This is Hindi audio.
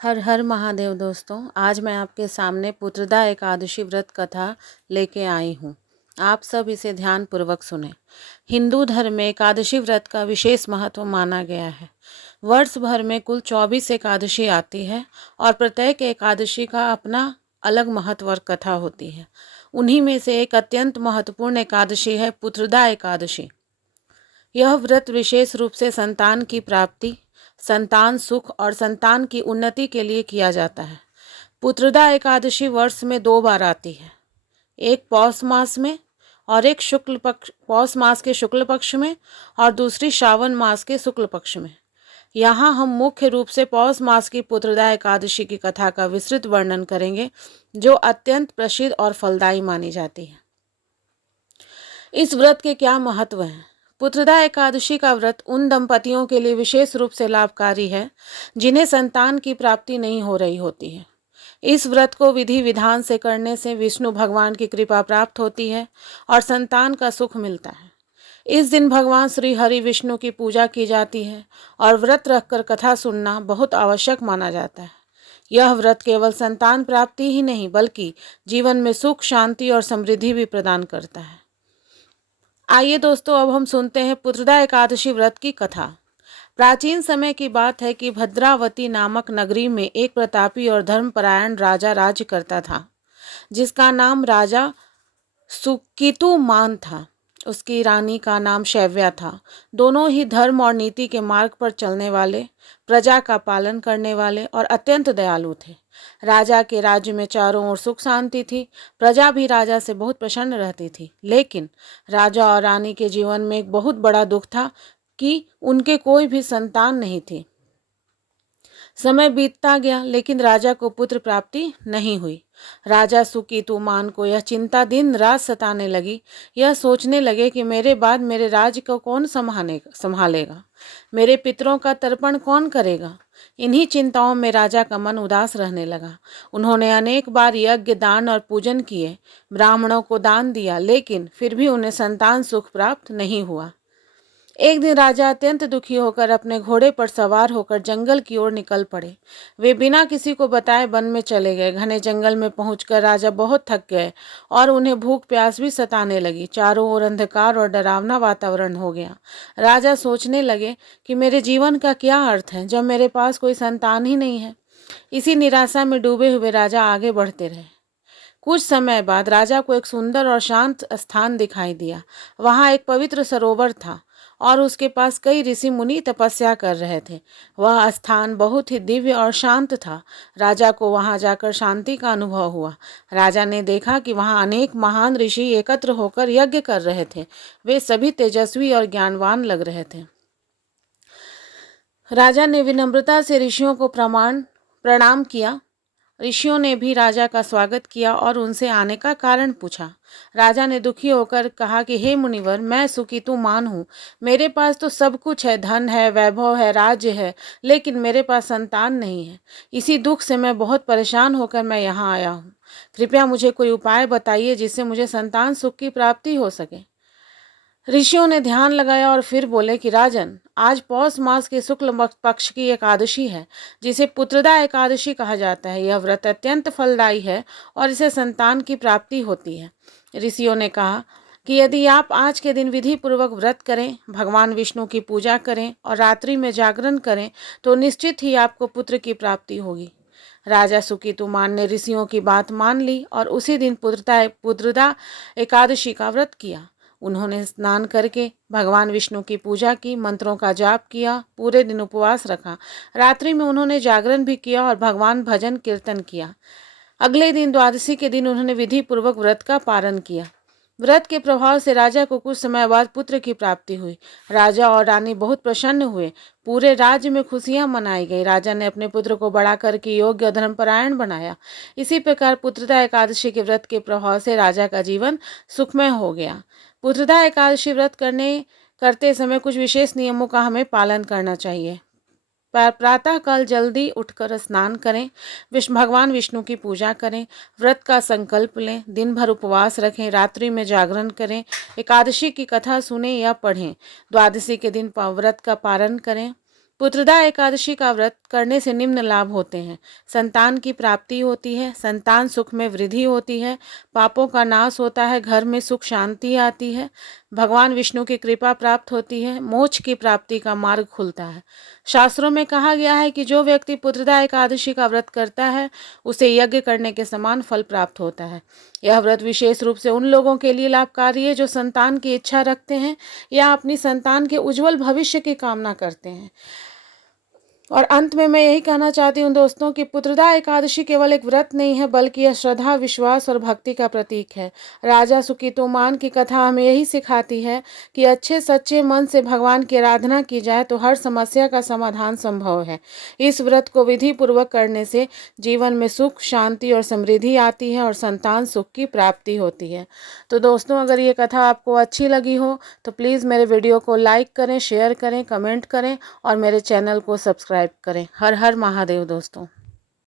हर हर महादेव दोस्तों, आज मैं आपके सामने पुत्रदा एकादशी व्रत कथा लेके आई हूँ। आप सब इसे ध्यान पूर्वक सुने। हिंदू धर्म में एकादशी व्रत का विशेष महत्व माना गया है। वर्ष भर में कुल 24 एकादशी आती है और प्रत्येक एकादशी का अपना अलग महत्व और कथा होती है। उन्हीं में से एक अत्यंत महत्वपूर्ण एकादशी है पुत्रदा एकादशी। यह व्रत विशेष रूप से संतान की प्राप्ति, संतान सुख और संतान की उन्नति के लिए किया जाता है। पुत्रदा एकादशी वर्ष में 2 बार आती है, एक पौष मास में और एक पौष मास के शुक्ल पक्ष में और दूसरी श्रावण मास के शुक्ल पक्ष में। यहाँ हम मुख्य रूप से पौष मास की पुत्रदा एकादशी की कथा का विस्तृत वर्णन करेंगे, जो अत्यंत प्रसिद्ध और फलदायी मानी जाती है। इस व्रत के क्या महत्व हैं? पुत्रदा एकादशी का व्रत उन दंपतियों के लिए विशेष रूप से लाभकारी है जिन्हें संतान की प्राप्ति नहीं हो रही होती है। इस व्रत को विधि विधान से करने से विष्णु भगवान की कृपा प्राप्त होती है और संतान का सुख मिलता है। इस दिन भगवान श्री हरि विष्णु की पूजा की जाती है और व्रत रखकर कथा सुनना बहुत आवश्यक माना जाता है। यह व्रत केवल संतान प्राप्ति ही नहीं बल्कि जीवन में सुख, शांति और समृद्धि भी प्रदान करता है। आइए दोस्तों, अब हम सुनते हैं पुत्रदा एकादशी व्रत की कथा। प्राचीन समय की बात है कि भद्रावती नामक नगरी में एक प्रतापी और धर्मपरायण राजा राज्य करता था, जिसका नाम राजा सुकीतुमान था। उसकी रानी का नाम शैव्या था। दोनों ही धर्म और नीति के मार्ग पर चलने वाले, प्रजा का पालन करने वाले और अत्यंत दयालु थे। राजा के राज्य में चारों ओर सुख शांति थी। प्रजा भी राजा से बहुत प्रसन्न रहती थी। लेकिन राजा और रानी के जीवन में एक बहुत बड़ा दुख था कि उनके कोई भी संतान नहीं थी। समय बीतता गया लेकिन राजा को पुत्र प्राप्ति नहीं हुई। राजा सुकीतुमान को यह चिंता दिन रात सताने लगी। यह सोचने लगे कि मेरे बाद मेरे राज्य को कौन संभालेगा, मेरे पितरों का तर्पण कौन करेगा। इन्हीं चिंताओं में राजा का मन उदास रहने लगा। उन्होंने अनेक बार यज्ञ, दान और पूजन किए, ब्राह्मणों को दान दिया, लेकिन फिर भी उन्हें संतान सुख प्राप्त नहीं हुआ। एक दिन राजा अत्यंत दुखी होकर अपने घोड़े पर सवार होकर जंगल की ओर निकल पड़े। वे बिना किसी को बताए वन में चले गए। घने जंगल में पहुंचकर राजा बहुत थक गए और उन्हें भूख प्यास भी सताने लगी। चारों ओर अंधकार और डरावना वातावरण हो गया। राजा सोचने लगे कि मेरे जीवन का क्या अर्थ है जब मेरे पास कोई संतान ही नहीं है। इसी निराशा में डूबे हुए राजा आगे बढ़ते रहे। कुछ समय बाद राजा को एक सुंदर और शांत स्थान दिखाई दिया। वहां एक पवित्र सरोवर था और उसके पास कई ऋषि मुनि तपस्या कर रहे थे। वह स्थान बहुत ही दिव्य और शांत था। राजा को वहां जाकर शांति का अनुभव हुआ। राजा ने देखा कि वहां अनेक महान ऋषि एकत्र होकर यज्ञ कर रहे थे। वे सभी तेजस्वी और ज्ञानवान लग रहे थे। राजा ने विनम्रता से ऋषियों को प्रणाम किया। ऋषियों ने भी राजा का स्वागत किया और उनसे आने का कारण पूछा। राजा ने दुखी होकर कहा कि हे मुनिवर, मैं सुकीतुमान हूँ। मेरे पास तो सब कुछ है, धन है, वैभव है, राज्य है, लेकिन मेरे पास संतान नहीं है। इसी दुख से मैं बहुत परेशान होकर मैं यहाँ आया हूँ। कृपया मुझे कोई उपाय बताइए जिससे मुझे संतान सुख की प्राप्ति हो सके। ऋषियों ने ध्यान लगाया और फिर बोले कि राजन, आज पौष मास के शुक्ल पक्ष की एकादशी है, जिसे पुत्रदा एकादशी कहा जाता है। यह व्रत अत्यंत फलदायी है और इसे संतान की प्राप्ति होती है। ऋषियों ने कहा कि यदि आप आज के दिन विधि पूर्वक व्रत करें, भगवान विष्णु की पूजा करें और रात्रि में जागरण करें तो निश्चित ही आपको पुत्र की प्राप्ति होगी। राजा सुकीतुमान ने ऋषियों की बात मान ली और उसी दिन पुत्रदा एकादशी का व्रत किया। उन्होंने स्नान करके भगवान विष्णु की पूजा की, मंत्रों का जाप किया, पूरे दिन उपवास रखा। रात्रि में उन्होंने जागरण भी किया और भगवान भजन कीर्तन किया। अगले दिन द्वादशी के दिन उन्होंने विधि पूर्वक व्रत का पालन किया। व्रत के प्रभाव से राजा को कुछ समय बाद पुत्र की प्राप्ति हुई। राजा और रानी बहुत प्रसन्न हुए। पूरे राज्य में खुशियां मनाई गई। राजा ने अपने पुत्र को बड़ा करके योग्य और धर्मपरायण बनाया। इसी प्रकार पुत्रदा एकादशी के व्रत के प्रभाव से राजा का जीवन सुखमय हो गया। पुत्रदा एकादशी व्रत करते समय कुछ विशेष नियमों का हमें पालन करना चाहिए। प्रातः काल जल्दी उठकर स्नान करें, भगवान विष्णु की पूजा करें, व्रत का संकल्प लें, दिन भर उपवास रखें, रात्रि में जागरण करें, एकादशी की कथा सुनें या पढ़ें, द्वादशी के दिन व्रत का पारण करें। पुत्रदा एकादशी का व्रत करने से निम्न लाभ होते हैं। संतान की प्राप्ति होती है, संतान सुख में वृद्धि होती है, पापों का नाश होता है, घर में सुख शांति आती है, भगवान विष्णु की कृपा प्राप्त होती है, मोक्ष की प्राप्ति का मार्ग खुलता है। शास्त्रों में कहा गया है कि जो व्यक्ति पुत्रदा एकादशी का व्रत करता है उसे यज्ञ करने के समान फल प्राप्त होता है। यह व्रत विशेष रूप से उन लोगों के लिए लाभकारी है जो संतान की इच्छा रखते हैं या अपनी संतान के उज्जवल भविष्य की कामना करते हैं। और अंत में मैं यही कहना चाहती हूँ दोस्तों कि पुत्रदा एकादशी केवल एक व्रत नहीं है, बल्कि यह श्रद्धा, विश्वास और भक्ति का प्रतीक है। राजा सुकीतोमान की कथा हमें यही सिखाती है कि अच्छे सच्चे मन से भगवान की आराधना की जाए तो हर समस्या का समाधान संभव है। इस व्रत को विधि पूर्वक करने से जीवन में सुख, शांति और समृद्धि आती है और संतान सुख की प्राप्ति होती है। तो दोस्तों, अगर ये कथा आपको अच्छी लगी हो तो प्लीज़ मेरे वीडियो को लाइक करें, शेयर करें, कमेंट करें और मेरे चैनल को सब्सक्राइब करें। हर हर महादेव दोस्तों।